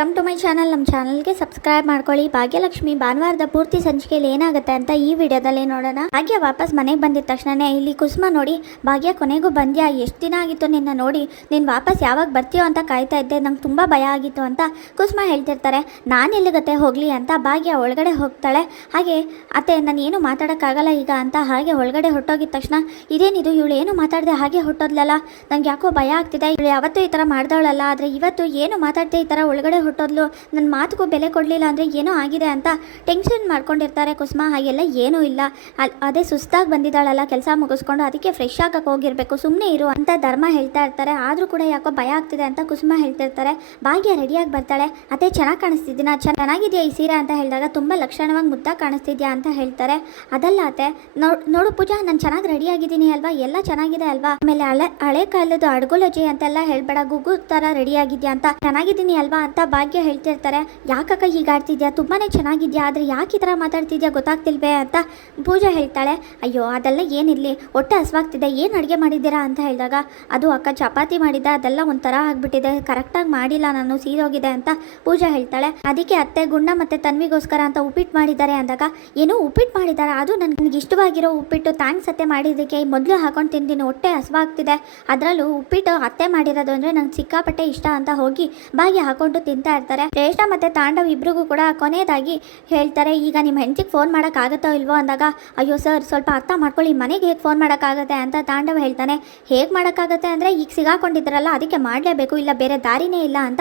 Welcome to my channel. ನಮ್ಮ ಚಾನಲ್ಗೆ subscribe ಮಾಡ್ಕೊಳ್ಳಿ. ಭಾಗ್ಯಲಕ್ಷ್ಮಿ ಭಾನುವಾರದ ಪೂರ್ತಿ ಸಂಚಿಕೆಯಲ್ಲಿ ಏನಾಗುತ್ತೆ ಅಂತ ಈ ವಿಡಿಯೋದಲ್ಲಿ ನೋಡೋಣ. ಭಾಗ್ಯ ವಾಪಸ್ ಮನೆಗೆ ಬಂದಿದ ತಕ್ಷಣನೇ ಇಲ್ಲಿ ಕುಸುಮ ನೋಡಿ, ಭಾಗ್ಯ ಕೊನೆಗೂ ಬಂದ್ಯಾ, ಎಷ್ಟು ದಿನ ಆಗಿತ್ತು ನಿನ್ನ ನೋಡಿ, ನೀನು ವಾಪಸ್ ಯಾವಾಗ ಬರ್ತೀಯೋ ಅಂತ ಕಾಯ್ತಾ ಇದ್ದೆ, ನಂಗೆ ತುಂಬ ಭಯ ಆಗಿತ್ತು ಅಂತ ಕುಸುಮ ಹೇಳ್ತಿರ್ತಾರೆ. ನಾನು ಎಲ್ಲಿಗತ್ತೆ ಹೋಗಲಿ ಅಂತ ಭಾಗ್ಯ ಒಳಗಡೆ ಹೋಗ್ತಾಳೆ. ಹಾಗೆ ಅತ್ತೆ ನಾನು ಏನು ಮಾತಾಡೋಕ್ಕಾಗಲ್ಲ ಈಗ ಅಂತ ಹಾಗೆ ಒಳಗಡೆ ಹೊಟ್ಟೋಗಿದ ತಕ್ಷಣ ಇದೇನಿದು ಇವಳು ಏನು ಮಾತಾಡದೆ ಹಾಗೆ ಹೊಟ್ಟೋದ್ಲಲ್ಲ, ನಂಗೆ ಯಾಕೋ ಭಯ ಆಗ್ತಿದೆ, ಇವಳು ಯಾವತ್ತೂ ಈ ಥರ ಮಾಡ್ದವಳಲ್ಲ, ಆದರೆ ಇವತ್ತು ಏನು ಮಾತಾಡ್ದೆ ಈ ಥರ ಒಳಗಡೆ ಹೊಟ್ಟೋದ್ಲು, ನನ್ನ ಮಾತುಗೂ ಬೆಲೆ ಕೊಡಲಿಲ್ಲ ಅಂದರೆ ಏನೋ ಆಗಿದೆ ಅಂತ ಟೆನ್ಷನ್ ಮಾಡ್ಕೊಂಡಿರ್ತಾರೆ ಕುಸುಮ. ಹಾಗೆಲ್ಲ ಏನೂ ಇಲ್ಲ, ಅದೇ ಸುಸ್ತಾಗಿ ಬಂದಿದ್ದಾಳಲ್ಲ ಕೆಲಸ ಮುಗಿಸ್ಕೊಂಡು, ಅದಕ್ಕೆ ಫ್ರೆಶ್ ಆಗಕ್ಕೆ ಹೋಗಿರಬೇಕು, ಸುಮ್ಮನೆ ಇರು ಅಂತ ಧರ್ಮ ಹೇಳ್ತಾ ಇರ್ತಾರೆ. ಆದರೂ ಕೂಡ ಯಾಕೋ ಭಯ ಆಗ್ತಿದೆ ಅಂತ ಕುಸುಮ ಹೇಳ್ತಿರ್ತಾರೆ. ಭಾಗ್ಯ ರೆಡಿಯಾಗಿ ಬರ್ತಾಳೆ. ಅದೇ ಚೆನ್ನಾಗಿ ಕಾಣಿಸ್ತಿದ್ದೀನಾ, ಚೆನ್ನಾಗಿದೆಯಾ ಈ ಸೀರೆ ಅಂತ ಹೇಳಿದಾಗ ತುಂಬ ಲಕ್ಷಣವಾಗಿ ಮುದ್ದಾಗಿ ಕಾಣಿಸ್ತಿದ್ಯಾ ಅಂತ ಹೇಳ್ತಾರೆ. ಅದಲ್ಲ ಅತ್ತೆ, ನೋಡು ಪೂಜಾ, ನಾನು ಚೆನ್ನಾಗಿ ರೆಡಿಯಾಗಿದ್ದೀನಿ ಅಲ್ವಾ, ಎಲ್ಲ ಚೆನ್ನಾಗಿದೆ ಅಲ್ವಾ, ಆಮೇಲೆ ಹಳೆ ಕಾಲದ ಅಡ್ಗೊಲಜಿ ಅಂತೆಲ್ಲ ಹೇಳ್ಬೇಡ, ಗುಗ್ಗು ಥರ ರೆಡಿಯಾಗಿದ್ಯಾ ಅಂತ, ಚೆನ್ನಾಗಿದ್ದೀನಿ ಅಲ್ವಾ ಅಂತ ಭಾಗ್ಯ ಹೇಳ್ತಿರ್ತಾರೆ. ಯಾಕಕ್ಕ ಹೀಗಾಡ್ತಿದ್ಯಾ, ತುಂಬಾ ಚೆನ್ನಾಗಿದ್ಯಾ, ಆದರೆ ಯಾಕೆ ಈ ಥರ ಮಾತಾಡ್ತಿದ್ಯಾ ಗೊತ್ತಾಗ್ತಿಲ್ವೇ ಅಂತ ಪೂಜಾ ಹೇಳ್ತಾಳೆ. ಅಯ್ಯೋ ಅದೆಲ್ಲ ಏನಿರಲಿ, ಹೊಟ್ಟೆ ಹಸ್ವಾಗ್ತಿದೆ, ಏನು ಅಡುಗೆ ಮಾಡಿದ್ದೀರಾ ಅಂತ ಹೇಳಿದಾಗ, ಅದು ಅಕ್ಕ ಚಪಾತಿ ಮಾಡಿದ್ದೆ, ಅದೆಲ್ಲ ಒಂಥರ ಆಗಿಬಿಟ್ಟಿದೆ, ಕರೆಕ್ಟಾಗಿ ಮಾಡಿಲ್ಲ ನಾನು, ಸೀದೋಗಿದೆ ಅಂತ ಪೂಜಾ ಹೇಳ್ತಾಳೆ. ಅದಕ್ಕೆ ಅತ್ತೆ ಗುಂಡ ಮತ್ತು ತನ್ವಿಗೋಸ್ಕರ ಅಂತ ಉಪ್ಪಿಟ್ಟು ಮಾಡಿದ್ದಾರೆ ಅಂದಾಗ, ಏನೋ ಉಪ್ಪಿಟ್ಟು ಮಾಡಿದ್ದಾರೆ, ಅದು ನನಗೆ ಇಷ್ಟವಾಗಿರೋ ಉಪ್ಪಿಟ್ಟು, ಥ್ಯಾಂಕ್ಸ್ ಅತ್ತೆ ಮಾಡಿದ್ದಕ್ಕೆ, ಮೊದಲು ಹಾಕೊಂಡು ತಿಂತೀನಿ, ಹೊಟ್ಟೆ ಹಸ್ವಾಗ್ತಿದೆ, ಅದರಲ್ಲೂ ಉಪ್ಪಿಟ್ಟು ಅತ್ತೆ ಮಾಡಿರೋದು ಅಂದರೆ ನಂಗೆ ಸಿಕ್ಕಾಪಟ್ಟೆ ಇಷ್ಟ ಅಂತ ಹೋಗಿ ಭಾಗ್ಯ ಹಾಕೊಂಡು ತಿಂತಾ ಇರ್ತಾರೆ. ಶ್ರೇಷ್ಠ ಮತ್ತು ತಾಂಡವ್ ಇಬ್ರಿಗೂ ಕೂಡ ಕೊನೆಯದಾಗಿ ಹೇಳ್ತಾರೆ, ಈಗ ನಿಮ್ಮ ಹೆಂಡತಿಗೆ ಫೋನ್ ಮಾಡೋಕ್ಕಾಗತ್ತೋ ಇಲ್ವೋ ಅಂದಾಗ, ಅಯ್ಯೋ ಸರ್ ಸ್ವಲ್ಪ ಅರ್ಥ ಮಾಡ್ಕೊಳ್ಳಿ, ಮನೆಗೆ ಹೇಗೆ ಫೋನ್ ಮಾಡೋಕ್ಕಾಗತ್ತೆ ಅಂತ ತಾಂಡವ್ ಹೇಳ್ತಾನೆ. ಹೇಗೆ ಮಾಡೋಕ್ಕಾಗತ್ತೆ ಅಂದರೆ ಈಗ ಸಿಗಾಕೊಂಡಿದ್ರಲ್ಲ ಅದಕ್ಕೆ ಮಾಡಲೇಬೇಕು, ಇಲ್ಲ ಬೇರೆ ದಾರಿನೇ ಇಲ್ಲ ಅಂತ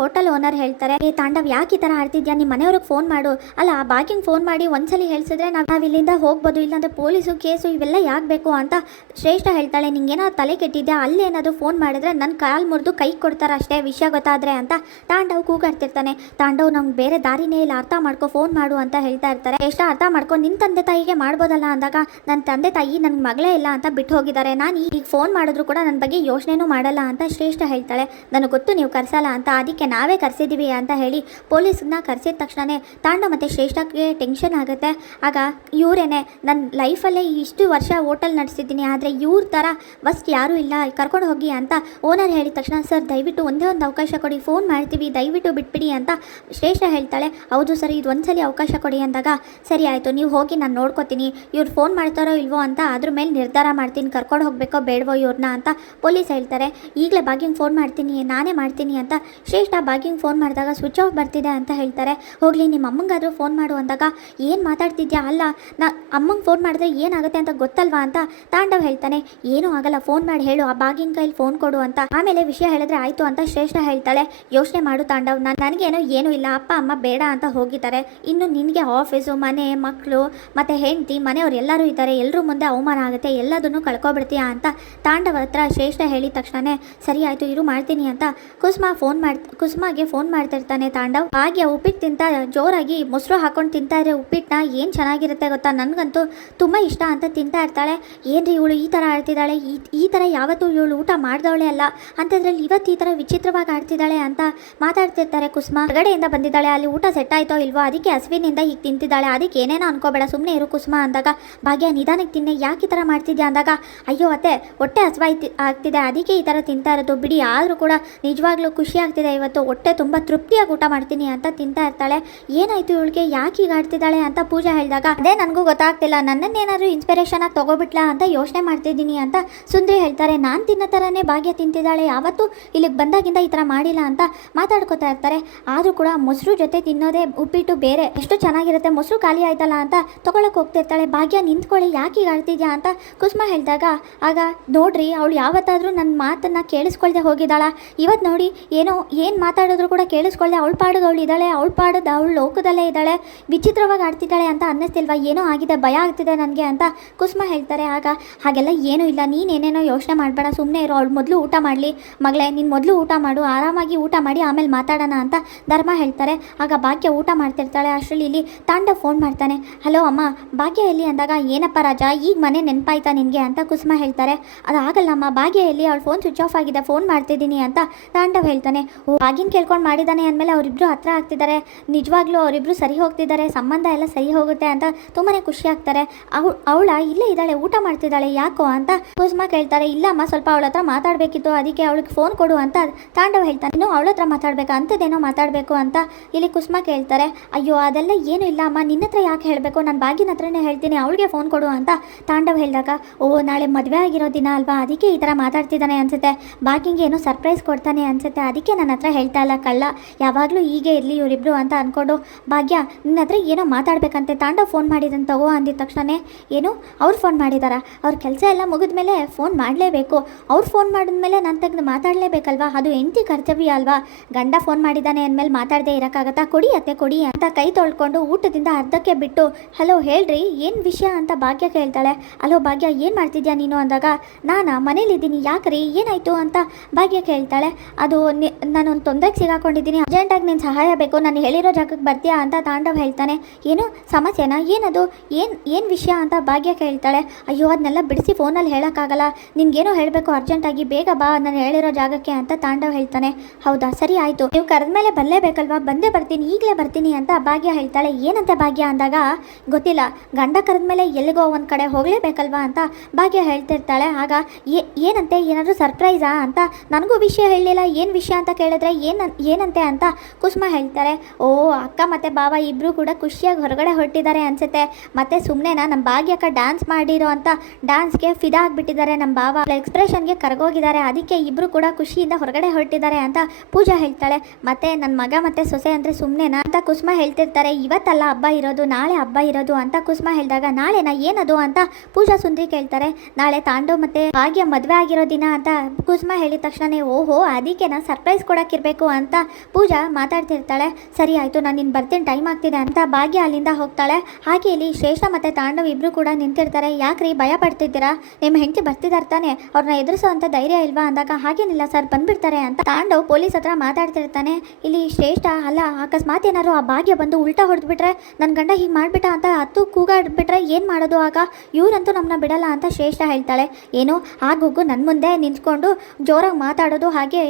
ಹೋಟೆಲ್ ಓನರ್ ಹೇಳ್ತಾರೆ. ತಾಂಡವ್ ಯಾಕೆ ಈ ಥರ ಆಡ್ತಿದ್ಯಾ, ನಿಮ್ಮ ಮನೆಯವ್ರಿಗೆ ಫೋನ್ ಮಾಡು, ಅಲ್ಲ ಆ ಭಾಗ್ಯಂಗೆ ಫೋನ್ ಮಾಡಿ ಒಂದ್ಸಲಿ ಹೇಳಿಸಿದ್ರೆ ನಾವು ಇಲ್ಲಿಂದ ಹೋಗ್ಬೋದು, ಇಲ್ಲಾಂದರೆ ಪೊಲೀಸು ಕೇಸು ಇವೆಲ್ಲ ಯಾಕೆ ಬೇಕು ಅಂತ ಶ್ರೇಷ್ಠ ಹೇಳ್ತಾಳೆ. ನಿಂಗೇನಾದ್ರು ತಲೆ ಕೆಟ್ಟಿದ್ಯಾ, ಅಲ್ಲೇನಾದ್ರು ಫೋನ್ ಮಾಡಿದ್ರೆ ನನ್ನ ಕಾಲು ಮುರಿದು ಕೈ ಕೊಡ್ತಾರೆ ಅಷ್ಟೇ ವಿಷಯ ಗೊತ್ತಾದರೆ ಅಂತ ತಾಂಡವ್ ಕೂಗಾಡ್ತಿರ್ತಾನೆ. ತಾಂಡವ್ ನಮ್ಗೆ ಬೇರೆ ದಾರಿನೇ ಇಲ್ಲ, ಅರ್ಥ ಮಾಡ್ಕೊ, ಫೋನ್ ಮಾಡು ಅಂತ ಹೇಳ್ತಾ ಇರ್ತಾರೆ. ಶ್ರೇಷ್ಠ ಅರ್ಥ ಮಾಡ್ಕೊಂಡು ನಿನ್ನ ತಂದೆ ತಾಯಿಗೆ ಮಾಡ್ಬೋದಲ್ಲ ಅಂದಾಗ, ನನ್ನ ತಂದೆ ತಾಯಿ ನನ್ನ ಮಗಳೇ ಇಲ್ಲ ಅಂತ ಬಿಟ್ಟು ಹೋಗಿದ್ದಾರೆ, ನಾನು ಈಗ ಫೋನ್ ಮಾಡಿದ್ರು ಕೂಡ ನನ್ನ ಬಗ್ಗೆ ಯೋಚನೆನೂ ಮಾಡಲ್ಲ ಅಂತ ಶ್ರೇಷ್ಠ ಹೇಳ್ತಾಳೆ. ನನಗೆ ಗೊತ್ತು ನೀವು ಕರ್ಸಲ್ಲ ಅಂತ, ಅದಕ್ಕೆ ನಾವೇ ಕರ್ಸಿದ್ದೀವಿ ಅಂತ ಹೇಳಿ ಪೊಲೀಸನ್ನ ಕರೆಸಿದ ತಕ್ಷಣವೇ ತಾಂಡವ್ ಮತ್ತು ಶ್ರೇಷ್ಠಕ್ಕೆ ಟೆನ್ಷನ್ ಆಗುತ್ತೆ. ಆಗ ಇವರೇನೆ, ನನ್ನ ಲೈಫಲ್ಲೇ ಇಷ್ಟು ವರ್ಷ ಹೋಟೆಲ್ ನಡೆಸಿದ್ದೀನಿ, ಆದರೆ ಇವ್ರ ಥರ ಫಸ್ಟ್ ಯಾರೂ ಇಲ್ಲ, ಕರ್ಕೊಂಡು ಹೋಗಿ ಅಂತ ಓನರ್ ಹೇಳಿದ ತಕ್ಷಣ, ಸರ್ ದಯವಿಟ್ಟು ಒಂದೇ ಒಂದು ಅವಕಾಶ ಕೊಡಿ, ಫೋನ್ ಮಾಡ್ತೀವಿ, ದಯವಿಟ್ಟು ಬಿಟ್ಬಿಡಿ ಅಂತ ಶ್ರೇಷ್ಠ ಹೇಳ್ತಾಳೆ. ಹೌದು ಸರ್, ಇದು ಒಂದ್ಸಲಿ ಅವಕಾಶ ಕೊಡಿ ಅಂದಾಗ, ಸರಿ ಆಯಿತು ನೀವು ಹೋಗಿ ನಾನು ನೋಡ್ಕೋತೀನಿ, ಇವ್ರು ಫೋನ್ ಮಾಡ್ತಾರೋ ಇಲ್ವೋ ಅಂತ ಅದ್ರ ಮೇಲೆ ನಿರ್ಧಾರ ಮಾಡ್ತೀನಿ, ಕರ್ಕೊಂಡು ಹೋಗಬೇಕೋ ಬೇಡವೋ ಇವ್ರನ್ನ ಅಂತ ಪೊಲೀಸ್ ಹೇಳ್ತಾರೆ. ಈಗಲೇ ಭಾಗ್ಯಂಗೆ ಫೋನ್ ಮಾಡ್ತೀನಿ, ನಾನೇ ಮಾಡ್ತೀನಿ ಅಂತ ಶ್ರೇಷ್ಠ ಭಾಗ್ಯಂಗೆ ಫೋನ್ ಮಾಡಿದಾಗ ಸ್ವಿಚ್ ಆಫ್ ಬರ್ತಿದೆ ಅಂತ ಹೇಳ್ತಾರೆ. ಹೋಗಲಿ ನಿಮ್ಮ ಅಮ್ಮಂಗಾದರೂ ಫೋನ್ ಮಾಡು ಅಂದಾಗ, ಏನು ಮಾತಾಡ್ತಿದ್ಯಾ, ಅಲ್ಲ ನಾ ಅಮ್ಮಂಗೆ ಫೋನ್ ಮಾಡಿದ್ರೆ ಏನಾಗುತ್ತೆ ಅಂತ ಗೊತ್ತಲ್ವಾ ಅಂತ ತಾಂಡವ್ ಹೇಳ್ತಾನೆ. ಏನೂ ಆಗಲ್ಲ, ಫೋನ್ ಮಾಡಿ ಹೇಳು, ಆ ಭಾಗ್ಯನ ಕೈಲಿ ಫೋನ್ ಕೊಡು ಅಂತ, ಆಮೇಲೆ ವಿಷಯ ಹೇಳಿದ್ರೆ ಆಯಿತು ಅಂತ ಶ್ರೇಷ್ಠ ಹೇಳ್ತಾಳೆ. ಯೋಚನೆ ಮಾಡು ತಾಂಡವ್, ನನಗೇನೋ ಏನೂ ಇಲ್ಲ, ಅಪ್ಪ ಅಮ್ಮ ಬೇಡ ಅಂತ ಹೋಗಿದ್ದಾರೆ, ಇನ್ನು ನಿನಗೆ ಆಫೀಸು, ಮನೆ, ಮಕ್ಕಳು ಮತ್ತು ಹೆಂಡತಿ, ಮನೆಯವ್ರು ಎಲ್ಲರೂ ಇದ್ದಾರೆ, ಎಲ್ಲರೂ ಮುಂದೆ ಅವಮಾನ ಆಗುತ್ತೆ, ಎಲ್ಲದನ್ನು ಕಳ್ಕೊಬಿಡ್ತೀಯಾ ಅಂತ ತಾಂಡವ್ ಹತ್ರ ಶ್ರೇಷ್ಠ ಹೇಳಿದ ತಕ್ಷಣವೇ ಸರಿ ಆಯಿತು ಇರು ಮಾಡ್ತೀನಿ ಅಂತ ಕುಸುಮಾಗೆ ಫೋನ್ ಮಾಡ್ತಿರ್ತಾನೆ ತಾಂಡವ್. ಹಾಗೆ ಉಪ್ಪಿಟ್ಟು ತಿಂತ ಜೋರಾಗಿ ಮೊಸರು ಹಾಕೊಂಡು ತಿಂತಾ ಇದ್ರೆ ಉಪ್ಪಿಟ್ಟನ್ನ ಏನು ಚೆನ್ನಾಗಿರುತ್ತೆ ಗೊತ್ತಾ, ನನಗಂತೂ ತುಂಬ ಇಷ್ಟ ಅಂತ ತಿಂತಾ ಇರ್ತಾಳೆ. ಏನ್ರಿ ಇವಳು ಈ ಥರ ಆಡ್ತಿದ್ದಾಳೆ, ಈ ಥರ ಯಾವತ್ತೂ ಇವಳು ಊಟ ಮಾಡಿದವಳೆ ಅಲ್ಲ ಅಂತಂದ್ರಲ್ಲಿ ಇವತ್ತು ಈ ಥರ ವಿಚಿತ್ರವಾಗಿ ಆಡ್ತಿದ್ದಾಳೆ ಅಂತ ಮಾತಾಡ್ತಿರ್ತಾರೆ. ಕುಸುಮ ಹೊರಗಡೆಯಿಂದ ಬಂದಿದ್ದಾಳೆ, ಅಲ್ಲಿ ಊಟ ಸೆಟ್ ಆಯಿತೋ ಇಲ್ವೋ, ಅದಕ್ಕೆ ಹಸಿವಿನಿಂದ ಹೀಗೆ ತಿಂತಿದ್ದಾಳೆ, ಅದಕ್ಕೆ ಏನೇನೋ ಅನ್ಕೋಬೇಡ, ಸುಮ್ಮನೆ ಇರು ಕುಸುಮ ಅಂದಾಗ, ಭಾಗ್ಯ ನಿಧಾನಕ್ಕೆ ತಿನ್ನೆ, ಯಾಕೆ ಈ ಥರ ಮಾಡ್ತಿದ್ಯಾ ಅಂದಾಗ, ಅಯ್ಯೋ ಅತ್ತೆ ಹೊಟ್ಟೆ ಆಗ್ತಿದೆ ಅದಕ್ಕೆ ಈ ಥರ ತಿಂತಾ ಇರೋದು ಬಿಡಿ, ಆದರೂ ಕೂಡ ನಿಜವಾಗ್ಲೂ ಖುಷಿ ಆಗ್ತಿದೆ, ಇವತ್ತು ಹೊಟ್ಟೆ ತುಂಬ ತೃಪ್ತಿಯಾಗಿ ಊಟ ಮಾಡ್ತೀನಿ ಅಂತ ತಿಂತಾ ಇರ್ತಾಳೆ. ಏನಾಯಿತು ಇವಳಿಗೆ, ಯಾಕೆ ಈಗ ಆಡ್ತಿದ್ದಾಳೆ ಅಂತ ಪೂಜಾ ಹೇಳಿದಾಗ, ಅದೇ ನನಗೂ ಗೊತ್ತಾಗ್ತಿಲ್ಲ, ನನ್ನನ್ನೇನಾದ್ರು ಇನ್ಸ್ಪಿರೇಷನ್ ಆಗಿ ತೊಗೊಬಿಟ್ಲಾ ಅಂತ ಯೋಚನೆ ಮಾಡ್ತಿದ್ದೀನಿ ಅಂತ ಸುಂದ್ರಿ ಹೇಳ್ತಾರೆ. ನಾನು ತಿನ್ನೋ ಥರನೇ ಭಾಗ್ಯ ತಿಂತಿದ್ದಾಳೆ, ಯಾವತ್ತೂ ಇಲ್ಲಿಗೆ ಬಂದಾಗಿಂದ ಈ ಥರ ಮಾಡಿಲ್ಲ ಅಂತ ಮಾತಾಡ್ಕೊತಾ ಇರ್ತಾರೆ. ಆದರೂ ಕೂಡ ಮೊಸರು ಜೊತೆ ತಿನ್ನೋದೇ ಉಪ್ಪಿಟ್ಟು ಬೇರೆ ಎಷ್ಟು ಚೆನ್ನಾಗಿರುತ್ತೆ, ಮೊಸರು ಖಾಲಿ ಆಯ್ತಲ್ಲ ಅಂತ ತೊಗೊಳಕ್ಕೆ ಹೋಗ್ತಿರ್ತಾಳೆ. ಭಾಗ್ಯ ನಿಂತ್ಕೊಳ್ಳಿ, ಯಾಕೆ ಈಗ ಆಡ್ತಿದ್ಯಾ ಅಂತ ಕುಸುಮ ಹೇಳಿದಾಗ, ಆಗ ನೋಡ್ರಿ ಅವಳು ಯಾವತ್ತಾದರೂ ನನ್ನ ಮಾತನ್ನು ಕೇಳಿಸ್ಕೊಳ್ದೆ ಹೋಗಿದ್ದಾಳ, ಇವತ್ತು ನೋಡಿ ಏನು ಮಾತಾಡಿದ್ರು ಕೂಡ ಕೇಳಿಸ್ಕೊಳ್ದೆ ಅವಳು ಪಾಡಿಗೆ ಅವಳು ಇದ್ದಾಳೆ, ಅವಳು ಲೋಕದಲ್ಲೇ ಇದ್ದಾಳೆ, ವಿಚಿತ್ರವಾಗಿ ಆಡ್ತಿದ್ದಾಳೆ ಅಂತ ಅನ್ನಿಸ್ತಿಲ್ವಾ, ಏನೋ ಆಗಿದೆ, ಭಯ ಆಗ್ತಿದೆ ನನಗೆ ಅಂತ ಕುಸುಮ ಹೇಳ್ತಾರೆ. ಆಗ ಹಾಗೆಲ್ಲ ಏನೂ ಇಲ್ಲ, ನೀನೇನೇನೋ ಯೋಚನೆ ಮಾಡಬೇಡ, ಸುಮ್ಮನೆ ಇರೋ, ಅವಳು ಮೊದಲು ಊಟ ಮಾಡಲಿ, ಮಗಳೇ ನೀನು ಮೊದಲು ಊಟ ಮಾಡು, ಆರಾಮಾಗಿ ಊಟ ಮಾಡಿ ಆಮೇಲೆ ಮಾತಾಡೋಣ ಅಂತ ಧರ್ಮ ಹೇಳ್ತಾರೆ. ಆಗ ಭಾಗ್ಯ ಊಟ ಮಾಡ್ತಿರ್ತಾಳೆ. ಅಷ್ಟರಲ್ಲಿ ಇಲ್ಲಿ ತಾಂಡವ್ ಫೋನ್ ಮಾಡ್ತಾನೆ. ಹಲೋ ಅಮ್ಮ, ಭಾಗ್ಯ ಎಲ್ಲಿ ಅಂದಾಗ, ಏನಪ್ಪ ರಾಜ ಈಗ ಮನೆ ನೆನಪಾಯ್ತಾ ನಿನಗೆ ಅಂತ ಕುಸುಮ ಹೇಳ್ತಾರೆ. ಅದಾಗಲ್ಲ ಅಮ್ಮ, ಭಾಗ್ಯ ಎಲ್ಲಿ, ಅವಳು ಫೋನ್ ಸ್ವಿಚ್ ಆಫ್ ಆಗಿದೆ, ಫೋನ್ ಮಾಡ್ತಿದ್ದೀನಿ ಅಂತ ತಾಂಡವ್ ಹೇಳ್ತಾನೆ. ಓ ಭಾಗ್ಯನ ಕೇಳ್ಕೊಂಡು ಮಾಡಿದ್ದಾನೆ ಅಂದಮೇಲೆ ಅವರಿಬ್ಬರು ಹತ್ರ ಆಗ್ತಿದ್ದಾರೆ, ನಿಜವಾಗ್ಲೂ ಅವರಿಬ್ಬರು ಸರಿ ಹೋಗ್ತಿದ್ದಾರೆ, ಸಂಬಂಧ ಎಲ್ಲ ಸರಿ ಹೋಗುತ್ತೆ ಅಂತ ತುಂಬಾ ಖುಷಿ ಆಗ್ತಾರೆ. ಅವಳ ಇಲ್ಲೇ ಇದ್ದಾಳೆ, ಊಟ ಮಾಡ್ತಿದ್ದಾಳೆ, ಯಾಕೋ ಅಂತ ಕುಸುಮ ಕೇಳ್ತಾರೆ. ಇಲ್ಲಮ್ಮ, ಸ್ವಲ್ಪ ಅವಳ ಹತ್ರ ಮಾತಾಡಬೇಕಿತ್ತು, ಅದಕ್ಕೆ ಅವಳಿಗೆ ಫೋನ್ ಕೊಡು ಅಂತ ತಾಂಡವ್ ಹೇಳ್ತಾನೆ. ಇನ್ನು ಅವಳ ಹತ್ರ ಮಾತಾಡ್ಬೇಕು ಮಾತಾಡಬೇಕಾ, ಅಂಥದ್ದೇನೋ ಮಾತಾಡಬೇಕು ಅಂತ ಇಲ್ಲಿ ಕುಸುಮ ಕೇಳ್ತಾರೆ. ಅಯ್ಯೋ ಅದೆಲ್ಲ ಏನೂ ಇಲ್ಲ ಅಮ್ಮ, ನಿನ್ನ ಹತ್ರ ಯಾಕೆ ಹೇಳಬೇಕು, ನಾನು ಭಾಗ್ಯನ ಹತ್ರನೇ ಹೇಳ್ತೀನಿ, ಅವಳಿಗೆ ಫೋನ್ ಕೊಡು ಅಂತ ತಾಂಡವ್ ಹೇಳಿದಾಗ, ಓ ನಾಳೆ ಮದುವೆ ಆಗಿರೋ ದಿನ ಅಲ್ವಾ, ಅದಕ್ಕೆ ಈ ಥರ ಮಾತಾಡ್ತಿದ್ದಾನೆ ಅನಿಸುತ್ತೆ, ಭಾಗ್ಯಂಗೆ ಏನೋ ಸರ್ಪ್ರೈಸ್ ಕೊಡ್ತಾನೆ ಅನಿಸುತ್ತೆ, ಅದಕ್ಕೆ ನನ್ನ ಹತ್ರ ಹೇಳ್ತಾ ಇಲ್ಲ ಕಳ್ಳ, ಯಾವಾಗಲೂ ಹೀಗೆ ಇರಲಿ ಇವರಿಬ್ರು ಅಂತ ಅಂದ್ಕೊಂಡು, ಭಾಗ್ಯ ನಿನ್ನ ಹತ್ರ ಏನೋ ಮಾತಾಡಬೇಕಂತೆ, ತಾಂಡವ್ ಫೋನ್ ಮಾಡಿದಂತ ತಗೋ ಅಂದಿದ ತಕ್ಷಣವೇ, ಏನು ಅವ್ರು ಫೋನ್ ಮಾಡಿದಾರಾ, ಅವ್ರ ಕೆಲಸ ಎಲ್ಲ ಮುಗಿದ ಮೇಲೆ ಫೋನ್ ಮಾಡಲೇಬೇಕು, ಅವ್ರು ಫೋನ್ ಮಾಡಿದ್ಮೇಲೆ ನಾನು ತೆಗೆದು ಮಾತಾಡಲೇಬೇಕಲ್ವಾ, ಅದು ಹೆಂಡತಿ ಕರ್ತವ್ಯ ಅಲ್ವಾ, ಗಂಡ ಫೋನ್ ಮಾಡಿದ್ದಾನೆ ಅಂದಮೇಲೆ ಮಾತಾಡದೆ ಇರೋಕ್ಕಾಗತ್ತಾ, ಕೊಡಿ ಅತ್ತೆ ಕೊಡಿ ಅಂತ ಕೈ ತೊಳ್ಕೊಂಡು ಊಟದಿಂದ ಅರ್ಧಕ್ಕೆ ಬಿಟ್ಟು, ಹಲೋ ಹೇಳ್ರಿ ಏನು ವಿಷಯ ಅಂತ ಭಾಗ್ಯ ಕೇಳ್ತಾಳೆ. ಹಲೋ ಭಾಗ್ಯ ಏನು ಮಾಡ್ತಿದ್ಯಾ ನೀನು ಅಂದಾಗ, ಮನೇಲಿದ್ದೀನಿ, ಯಾಕ್ರಿ ಏನಾಯಿತು ಅಂತ ಭಾಗ್ಯ ಕೇಳ್ತಾಳೆ. ಅದು ನಾನೊಂದು ತೊಂದರೆಗೆ ಸಿಗಾಕೊಂಡಿದ್ದೀನಿ, ಅರ್ಜೆಂಟಾಗಿ ನಿನ್ನ ಸಹಾಯ ಬೇಕು, ನಾನು ಹೇಳಿರೋ ಜಾಗಕ್ಕೆ ಬರ್ತೀಯಾ ಅಂತ ತಾಂಡವ್ ಹೇಳ್ತಾನೆ. ಏನು ಸಮಸ್ಯೆನಾ, ಏನದು, ಏನು ವಿಷಯ ಅಂತ ಭಾಗ್ಯ ಕೇಳ್ತಾಳೆ. ಅಯ್ಯೋ ಅದನ್ನೆಲ್ಲ ಬಿಡಿಸಿ ಫೋನಲ್ಲಿ ಹೇಳೋಕ್ಕಾಗಲ್ಲ, ನಿನ್ಗೇನೋ ಹೇಳಬೇಕು ಅರ್ಜೆಂಟಾಗಿ, ಬೇಗ ಬಾ ನಾನು ಹೇಳಿರೋ ಜಾಗಕ್ಕೆ ಅಂತ ತಾಂಡವ್ ಹೇಳ್ತಾನೆ. ಹೌದಾ ಸರಿ ಆಯಿತು, ನೀವು ಕರೆದ ಮೇಲೆ ಬರಲೇಬೇಕಲ್ವಾ, ಬಂದೇ ಬರ್ತೀನಿ, ಈಗಲೇ ಬರ್ತೀನಿ ಅಂತ ಭಾಗ್ಯ ಹೇಳ್ತಾಳೆ. ಏನಂತೆ ಭಾಗ್ಯ ಅಂದಾಗ, ಗೊತ್ತಿಲ್ಲ, ಗಂಡ ಕರೆದ ಮೇಲೆ ಎಲ್ಲಿಗೋ ಒಂದು ಕಡೆ ಹೋಗಲೇಬೇಕಲ್ವಾ ಅಂತ ಭಾಗ್ಯ ಹೇಳ್ತಿರ್ತಾಳೆ. ಆಗ ಏನಂತೆ, ಏನಾದರೂ ಸರ್ಪ್ರೈಸಾ ಅಂತ, ನನಗೂ ವಿಷಯ ಹೇಳಲಿಲ್ಲ, ಏನು ವಿಷಯ ಅಂತ ಕೇಳಿದ್ರೆ ಏನಂತೆ ಅಂತ ಕುಸುಮ ಹೇಳ್ತಾರೆ. ಓ ಅಕ್ಕ ಮತ್ತು ಬಾವ ಇಬ್ಬರು ಕೂಡ ಖುಷಿಯಾಗಿ ಹೊರಗಡೆ ಹೊರಟಿದ್ದಾರೆ ಅನಿಸುತ್ತೆ, ಮತ್ತು ಸುಮ್ಮನೆನಾ ನಮ್ಮ ಭಾಗ್ಯಕ್ಕ ಡ್ಯಾನ್ಸ್ ಮಾಡಿರೋ ಅಂತ ಡ್ಯಾನ್ಸ್ಗೆ ಫಿದಾ ಆಗಿಬಿಟ್ಟಿದ್ದಾರೆ, ನಮ್ಮ ಬಾವ ಎಕ್ಸ್ಪ್ರೆಷನ್ಗೆ ಕರಗೋಗಿದ್ದಾರೆ, ಅದಕ್ಕೆ ಇಬ್ಬರು ಕೂಡ ಖುಷಿಯಿಂದ ಹೊರಗಡೆ ಹೊರಟಿದ್ದಾರೆ ಅಂತ ಪೂಜಾ ಹೇಳ್ತಾಳೆ. ಮತ್ತು ನನ್ನ ಮಗ ಮತ್ತು ಸೊಸೆ ಅಂದರೆ ಸುಮ್ಮನೆನಾ ಅಂತ ಕುಸುಮ ಹೇಳ್ತಿರ್ತಾರೆ. ಇವತ್ತಲ್ಲ ಹಬ್ಬ ಇರೋದು, ನಾಳೆ ಹಬ್ಬ ಇರೋದು ಅಂತ ಕುಸುಮ ಹೇಳಿದಾಗ, ನಾಳೆನಾ ಏನದು ಅಂತ ಪೂಜಾ ಸುಂದ್ರಿ ಕೇಳ್ತಾರೆ. ನಾಳೆ ತಾಂಡವ್ ಮತ್ತು ಭಾಗ್ಯ ಮದುವೆ ಆಗಿರೋ ದಿನ ಅಂತ ಕುಸುಮ ಹೇಳಿದ ತಕ್ಷಣನೇ, ಓಹೋ ಅದಕ್ಕೆ ನಾನು ಸರ್ಪ್ರೈಸ್ ಕೊಡೋಕ್ಕಿರಬೇಕು ಅಂತ ಪೂಜಾ ಮಾತಾಡ್ತಿರ್ತಾಳೆ. ಸರಿ ಆಯಿತು, ನಾನು ನಿನ್ನ ಬರ್ತೀನಿ, ಟೈಮ್ ಆಗ್ತಿದೆ ಅಂತ ಭಾಗ್ಯ ಅಲ್ಲಿಂದ ಹೋಗ್ತಾಳೆ. ಹಾಗೆ ಇಲ್ಲಿ ಶ್ರೇಷ್ಠ ಮತ್ತು ತಾಂಡವ್ ಇಬ್ಬರು ಕೂಡ ನಿಂತಿರ್ತಾರೆ. ಯಾಕ್ರಿ ಭಯ ಪಡ್ತಿದ್ದೀರಾ, ನಿಮ್ಮ ಹೆಂಡತಿ ಬರ್ತಿದ್ದಾರೆ ತಾನೆ, ಅವ್ರನ್ನ ಎದುರಿಸೋ ಅಂತ ಧೈರ್ಯ ಇಲ್ವಾ ಅಂದಾಗ, ಹಾಗೇನಿಲ್ಲ ಸರ್ ಬಂದ್ಬಿಡ್ತಾರೆ ಅಂತ ತಾಂಡವ್ ಪೊಲೀಸ್ ಹತ್ರ ಮಾತಾಡ್ತಿರ್ತಾನೆ. ಇಲ್ಲಿ ಶ್ರೇಷ್ಠ, ಅಲ್ಲ ಅಕಸ್ಮಾತ್ ಏನಾದ್ರು ಆ ಭಾಗ್ಯ ಬಂದು ಉಲ್ಟಾ ಹೊಡೆದ್ಬಿಟ್ರೆ, ನನ್ನ ಗಂಡ ಹೀಗೆ ಮಾಡಿಬಿಟ್ಟ ಅಂತ ಹತ್ತು ಕೂಗಾಡ್ಬಿಟ್ರೆ ಏನು ಮಾಡೋದು, ಆಗ ಇವರಂತೂ ನಮ್ಮನ್ನ ಬಿಡಲ್ಲ ಅಂತ ಶ್ರೇಷ್ಠ ಹೇಳ್ತಾಳೆ. ಏನು ಆಗೋಗು ನನ್ನ ಮುಂದೆ ನಿಂತ್ಕೊಂಡು ಜೋರಾಗಿ ಮಾತಾಡೋದು, ಹಾಗೆ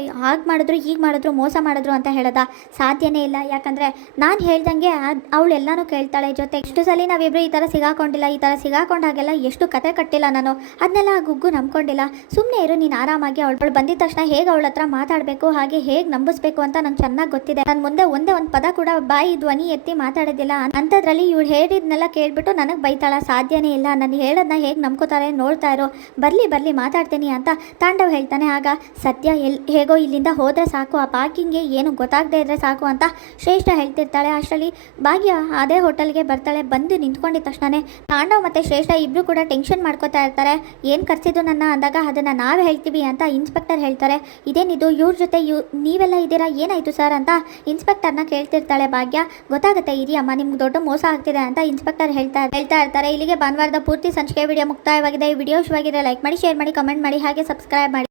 ಮಾಡಿದ್ರು ಹೀಗೆ ಮಾಡಿದ್ರು ಮೋಸ ಮಾಡಿದ್ರು ಅಂತ ಹೇಳೋದ, ಸಾಧ್ಯನೇ ಇಲ್ಲ, ಯಾಕಂದರೆ ನಾನು ಹೇಳ್ದಂಗೆ ಅವಳೆಲ್ಲನೂ ಕೇಳ್ತಾಳೆ. ಜೊತೆ ಎಷ್ಟು ಸಲ ನಾವಿಬ್ರು ಈ ಥರ ಸಿಗಾಕೊಂಡಿಲ್ಲ, ಈ ಥರ ಸಿಗಾಕೊಂಡಾಗೆಲ್ಲ ಎಷ್ಟು ಕತೆ ಕಟ್ಟಿಲ್ಲ ನಾನು, ಅದನ್ನೆಲ್ಲ ಆ ಗುಗ್ಗು ನಂಬ್ಕೊಂಡಿಲ್ಲ, ಸುಮ್ಮನೆ ಇರು ನೀನು ಆರಾಮಾಗಿ, ಅವಳು ಬಂದಿದ ತಕ್ಷಣ ಹೇಗೆ ಅವಳ ಹತ್ರ ಮಾತಾಡಬೇಕು, ಹಾಗೆ ಹೇಗೆ ನಂಬಿಸ್ಬೇಕು ಅಂತ ನಂಗೆ ಚೆನ್ನಾಗಿ ಗೊತ್ತಿದೆ, ನನ್ನ ಮುಂದೆ ಒಂದೇ ಒಂದು ಪದ ಕೂಡ ಬಾಯಿ ಧ್ವನಿ ಎತ್ತಿ ಮಾತಾಡೋದಿಲ್ಲ, ಅಂಥದ್ರಲ್ಲಿ ಇವಳು ಹೇಳಿದ್ನೆಲ್ಲ ಕೇಳ್ಬಿಟ್ಟು ನನಗೆ ಬೈತಾಳ, ಸಾಧ್ಯನೇ ಇಲ್ಲ, ನಾನು ಹೇಳೋದನ್ನ ಹೇಗೆ ನಂಬ್ಕೋತಾರೆ ನೋಡ್ತಾ ಇರೋ, ಬರಲಿ ಮಾತಾಡ್ತೀನಿ ಅಂತ ತಾಂಡವ್ ಹೇಳ್ತಾನೆ. ಆಗ ಸತ್ಯ ಹೇಗೋ ಇಲ್ಲಿಂದ ಹೋದರೆ ಸಾಕು, ಆ ಪಾರ್ಕಿಂಗ್ಗೆ ಏನು ಗೊತ್ತಾಗದೇ ಇದ್ರೆ ಸಾಕು ಅಂತ ಶ್ರೇಷ್ಠ ಹೇಳ್ತಿರ್ತಾಳೆ. ಅಷ್ಟರಲ್ಲಿ ಭಾಗ್ಯ ಅದೇ ಹೋಟೆಲ್ಗೆ ಬರ್ತಾಳೆ. ಬಂದು ನಿಂತ್ಕೊಂಡಿದ ತಕ್ಷಣನೇ ತಾಂಡವ್ ಮತ್ತು ಶ್ರೇಷ್ಠ ಇಬ್ಬರು ಕೂಡ ಟೆನ್ಷನ್ ಮಾಡ್ಕೋತಾ ಇರ್ತಾರೆ. ಏನು ಕರ್ಸಿದ್ದು ನನ್ನ ಅಂದಾಗ, ಅದನ್ನು ನಾವೇ ಹೇಳ್ತೀವಿ ಅಂತ ಇನ್ಸ್ಪೆಕ್ಟರ್ ಹೇಳ್ತಾರೆ. ಇದೇನಿದು ಇವ್ರ ಜೊತೆ ನೀವೆಲ್ಲ ಇದ್ದೀರಾ, ಏನಾಯಿತು ಸರ್ ಅಂತ ಇನ್ಸ್ಪೆಕ್ಟರ್ನ ಕೇಳ್ತಿರ್ತಾಳೆ ಭಾಗ್ಯ. ಗೊತ್ತಾಗುತ್ತೆ ಇರಿ ಅಮ್ಮ, ನಿಮ್ಗೆ ದೊಡ್ಡ ಮೋಸ ಆಗ್ತಿದೆ ಅಂತ ಇನ್ಸ್ಪೆಕ್ಟರ್ ಹೇಳ್ತಾ ಇರ್ತಾರೆ. ಇಲ್ಲಿಗೆ ಭಾನುವಾರದ ಪೂರ್ತಿ ಸಂಚಿಕೆ ವಿಡಿಯೋ ಮುಕ್ತಾಯವಾಗಿದೆ. ಈ ವಿಡಿಯೋ ಇಷ್ಟವಾಗಿದೆ ಲೈಕ್ ಮಾಡಿ, ಶೇರ್ ಮಾಡಿ, ಕಮೆಂಟ್ ಮಾಡಿ, ಹಾಗೆ ಸಬ್ಸ್ಕ್ರೈಬ್ ಮಾಡಿ.